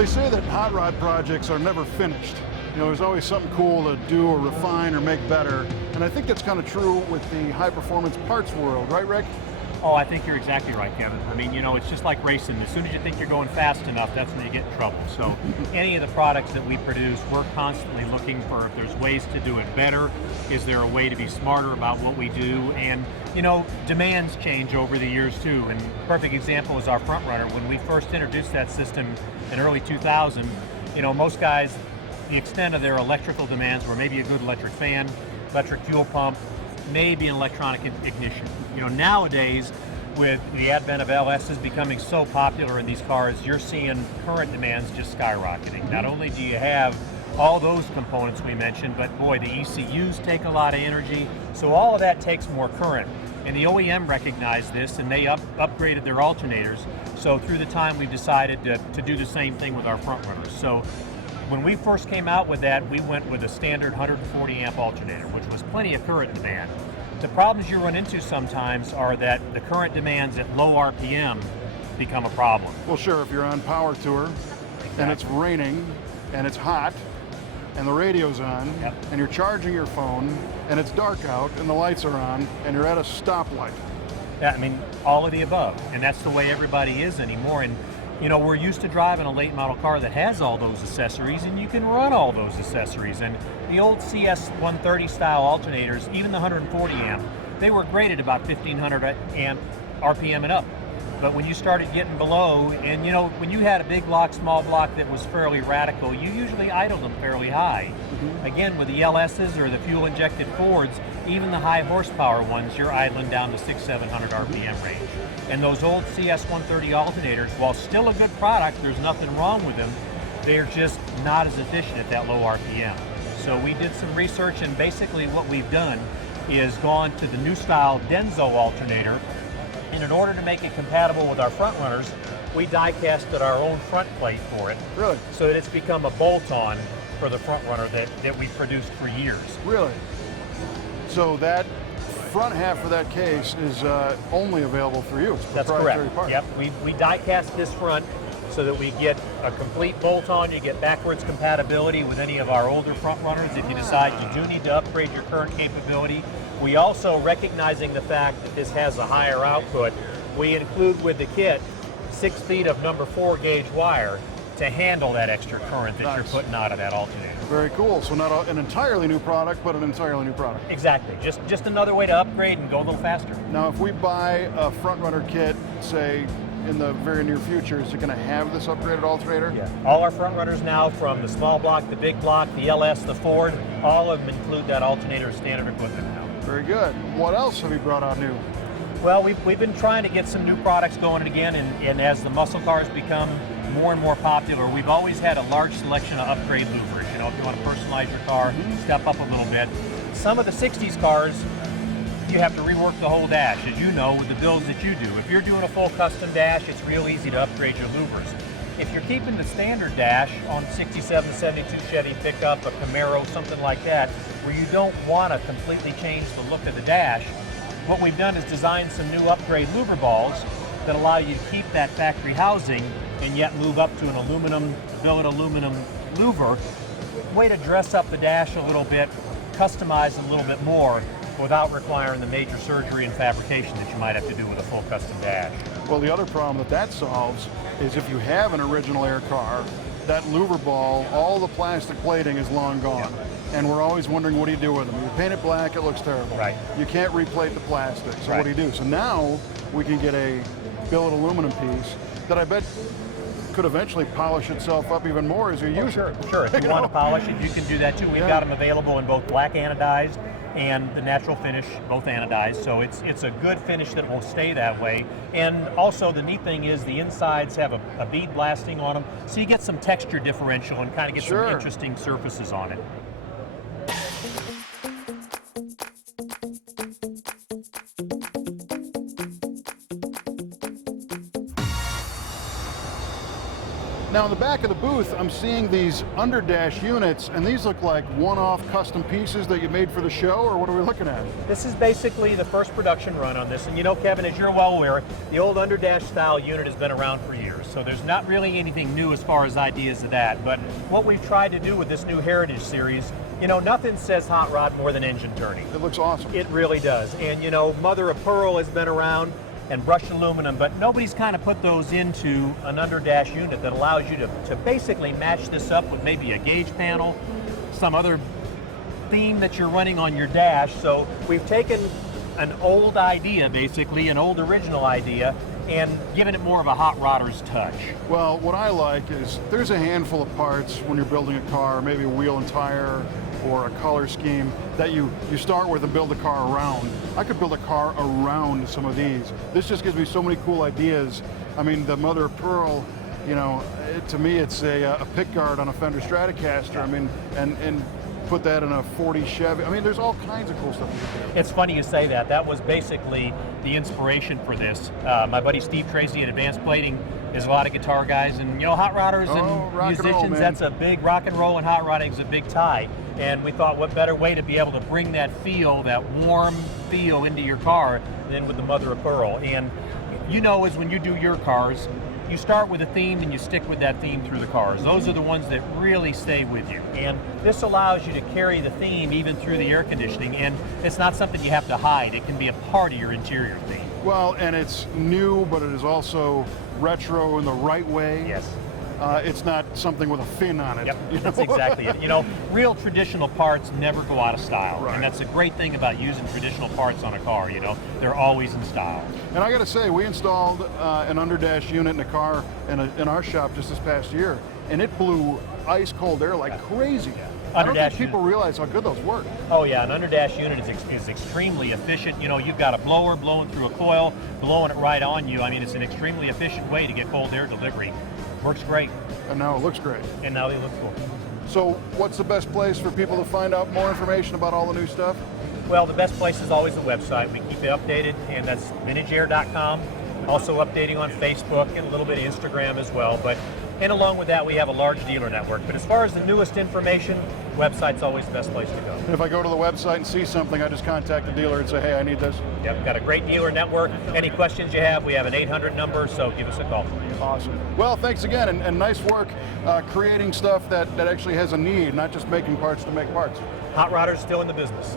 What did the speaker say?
They say that hot rod projects are never finished. You know, there's always something cool to do or refine or make better. And I think that's kind of true with the high performance parts world, right, Rick? Oh, I think you're exactly right, Kevin. I mean, you know, it's just like racing. As soon as you think you're going fast enough, that's when you get in trouble. So any of the products that we produce, we're constantly looking for if there's ways to do it better. Is there a way to be smarter about what we do? And, you know, demands change over the years too. And a perfect example is our front runner. When we first introduced that system in early 2000, you know, most guys, the extent of their electrical demands were maybe a good electric fan, electric fuel pump, maybe an electronic ignition. You know, nowadays, with the advent of LSs becoming so popular in these cars, you're seeing current demands just skyrocketing. Not only do you have all those components we mentioned, but boy, the ECUs take a lot of energy, so all of that takes more current. And the OEM recognized this, and they upgraded their alternators. So through the time, we've decided to do the same thing with our front runners. So when we first came out with that, we went with a standard 140 amp alternator, which was plenty of current demand. The problems you run into sometimes are that the current demands at low RPM become a problem. Well, sure, if you're on power tour and it's raining and it's hot and the radio's on and you're charging your phone and it's dark out and the lights are on and you're at a stoplight. Yeah, I mean, all of the above. And that's the way everybody is anymore. And you know, we're used to driving a late model car that has all those accessories, and you can run all those accessories. And the old CS 130 style alternators, even the 140 amp, they were great at about 1500 amp RPM and up. But when you started getting below, and you know, when you had a big block, small block that was fairly radical, you usually idled them fairly high. Again, with the LSs or the fuel injected Fords, even the high horsepower ones, you're idling down to 600-700 RPM range. And those old CS 130 alternators, while still a good product, there's nothing wrong with them, they're just not as efficient at that low RPM. So we did some research, and basically what we've done is gone to the new style Denso alternator, and in order to make it compatible with our front runners, we die casted our own front plate for it. Really? So that it's become a bolt-on for the front runner that we've produced for years. Really? So that front half of that case is only available for you. It's That's proprietary correct. part. Yep, we die cast this front so that we get a complete bolt-on. You get backwards compatibility with any of our older front runners if you decide you do need to upgrade your current capability. We also, recognizing the fact that this has a higher output, we include with the kit 6 feet of number 4 gauge wire to handle that extra current that you're putting out of that alternator. Very cool. So not an entirely new product, but an entirely new product. Exactly. Just another way to upgrade and go a little faster. Now, if we buy a front runner kit, say in the very near future, is it going to have this upgraded alternator? Yeah. All our front runners now, from the small block, the big block, the LS, the Ford, all of them include that alternator as standard equipment now. Very good. What else have you brought out new? Well, we've been trying to get some new products going again, and as the muscle cars become more and more popular, we've always had a large selection of upgrade louvers. You know, if you want to personalize your car, step up a little bit. Some of the 60s cars, you have to rework the whole dash, as you know, with the builds that you do. If you're doing a full custom dash, it's real easy to upgrade your louvers. If you're keeping the standard dash on 67, 72 Chevy pickup, a Camaro, something like that, where you don't want to completely change the look of the dash, what we've done is designed some new upgrade louver balls that allow you to keep that factory housing and yet move up to an aluminum, billet aluminum louver. Way to dress up the dash a little bit, customize a little bit more without requiring the major surgery and fabrication that you might have to do with a full custom dash. Well, the other problem that solves is if you have an original air car, that louver ball, all the plastic plating is long gone. Yeah. And we're always wondering, what do you do with them? You paint it black, it looks terrible. Right. You can't replate the plastic, so Right. what do you do? So now we can get a billet aluminum piece that I bet could eventually polish itself up even more as you use it. Sure, if you want to polish it, you can do that too. We've got them available in both black anodized and the natural finish, both anodized. So it's a good finish that will stay that way. And also the neat thing is the insides have a bead blasting on them, so you get some texture differential and kind of get some interesting surfaces on it. Now in the back of the booth, I'm seeing these underdash units, and these look like one-off custom pieces that you made for the show, or what are we looking at? This is basically the first production run on this, and you know, Kevin, as you're well aware, the old underdash style unit has been around for years, so there's not really anything new as far as ideas of that, but what we've tried to do with this new Heritage Series, you know, nothing says hot rod more than engine turning. It looks awesome. It really does, and you know, mother of pearl has been around, and brushed aluminum, but nobody's kind of put those into an underdash unit that allows you to basically match this up with maybe a gauge panel, some other theme that you're running on your dash. So we've taken an old idea, basically, an old original idea, and given it more of a hot rodder's touch. Well, what I like is there's a handful of parts when you're building a car, maybe a wheel and tire, or a color scheme that you start with and build a car around. I could build a car around some of these. This just gives me so many cool ideas. I mean, the mother of pearl, you know, to me it's a pick guard on a Fender Stratocaster. I mean, and put that in a 40 Chevy. I mean, there's all kinds of cool stuff you can do. It's funny you say that. That was basically the inspiration for this. My buddy Steve Tracy at Advanced Plating is a lot of guitar guys, and you know, hot rodders and musicians, that's a big rock and roll, and hot rodding is a big tie. And we thought, what better way to be able to bring that feel, that warm feel into your car than with the mother of pearl. And you know, as when you do your cars, you start with a theme and you stick with that theme through the cars. Those are the ones that really stay with you. And this allows you to carry the theme even through the air conditioning, and it's not something you have to hide. It can be a part of your interior theme. Well, and it's new, but it is also retro in the right way. Yes. It's not something with a fin on it. Yep, you know? that's exactly it. You know, real traditional parts never go out of style. Right. And that's a great thing about using traditional parts on a car, you know. They're always in style. And I got to say, we installed an underdash unit in a car in our shop just this past year, and it blew ice cold air like crazy. I don't think people realize how good those work. Oh yeah, an underdash unit is extremely efficient. You know, you've got a blower blowing through a coil, blowing it right on you. I mean, it's an extremely efficient way to get cold air delivery. Works great. And now it looks great. And now they look cool. So what's the best place for people to find out more information about all the new stuff? Well, the best place is always the website. We keep it updated, and that's vintageair.com. Also updating on Facebook and a little bit of Instagram as well. And along with that, we have a large dealer network. But as far as the newest information, website's always the best place to go. And if I go to the website and see something, I just contact the dealer and say, hey, I need this? Yep, got a great dealer network. Any questions you have, we have an 800 number, so give us a call. Awesome. Well, thanks again, and nice work creating stuff that actually has a need, not just making parts to make parts. Hot Rodder's still in the business.